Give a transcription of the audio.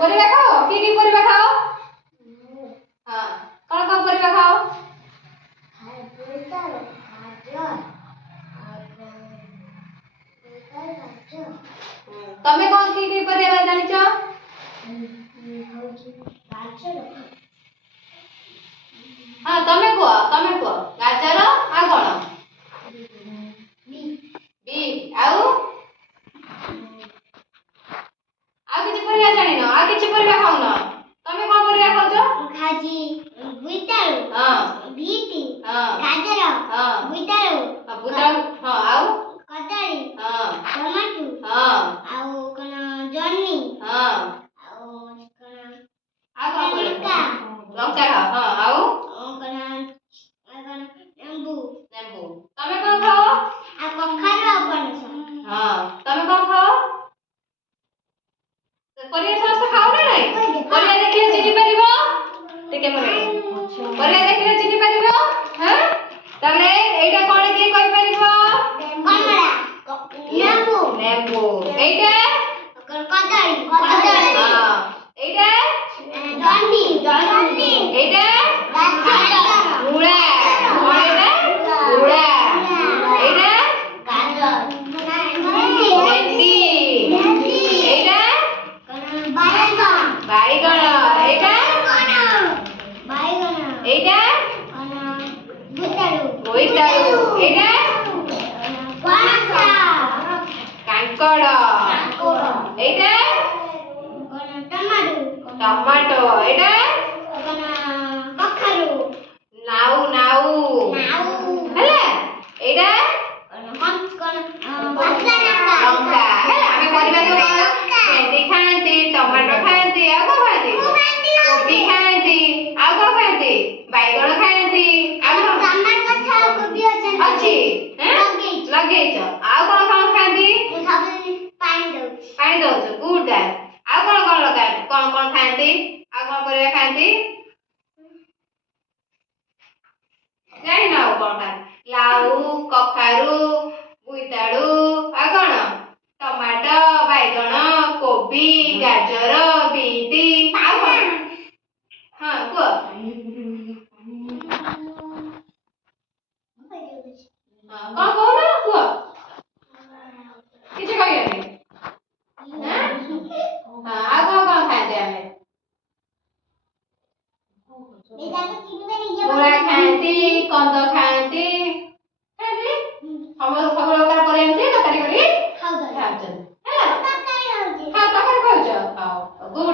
ପରିବା ଖାଅ କି ପରିବା ଖାଅ ହଁ କଣ ପରିବା ଖାଅ ତମେ କଣ କି ପରିବା ଜାଣିଛ हाँ तमे कुआ गाजर आ कोन बीट आउ किछि परिया जानि न आ किछि परिया खाउ न तमे कोन परिया खाउछो खाजी बुइताळु हां बीट हां गाजर हां बुइताळु हां आउ कदळी हां टमाटो हां आउ कोन जन्नी हां आउ कोन आ कोन लंका लंका हां आउ नेंबू तमे कोन खाओ आ कखारू आ पणस हां तमे कोन खाओ परिया समस्त खाओ ना नहीं परिया देखले चिनी परिबो ठीक है मने परिया देखले चिनी परिबो हां तले एटा कोन के कहि परिबो कमला नेंबू एटा कदळी हां एटा जन्नी एटा गाजर मुळा कोन एटा मुळा एटा गाजर भेंडी एटा बाईगण एटा एटा बोईताळु एटा कांकड़ एटा टमाटो एटा नाउ नाउ हैला एटा लंका हैला हमें परिबा सब भेंडी खांती टमाटो खांती आ को खांती कोबी खांती आ को खांती बाईगण खांती आ अच्छी लगेच आ कोन खांती पानी दउछ गुड दैट आ कोन लगा कोन खांती आ कोन परिया खांती जानि ना कोन खांती लाउ कखारू बुइताळु आ कोन टमाटो बाईगण कोबी गाजर बीटी आ कोन हां को हां कोन ना को किछ कहियानी हां आ कोन खांते हमें मुळा खांती कंद खांती हम सब प्रकार परिया से तकारी करी खाउछन हैला हां तकारी खाउछ हां गुड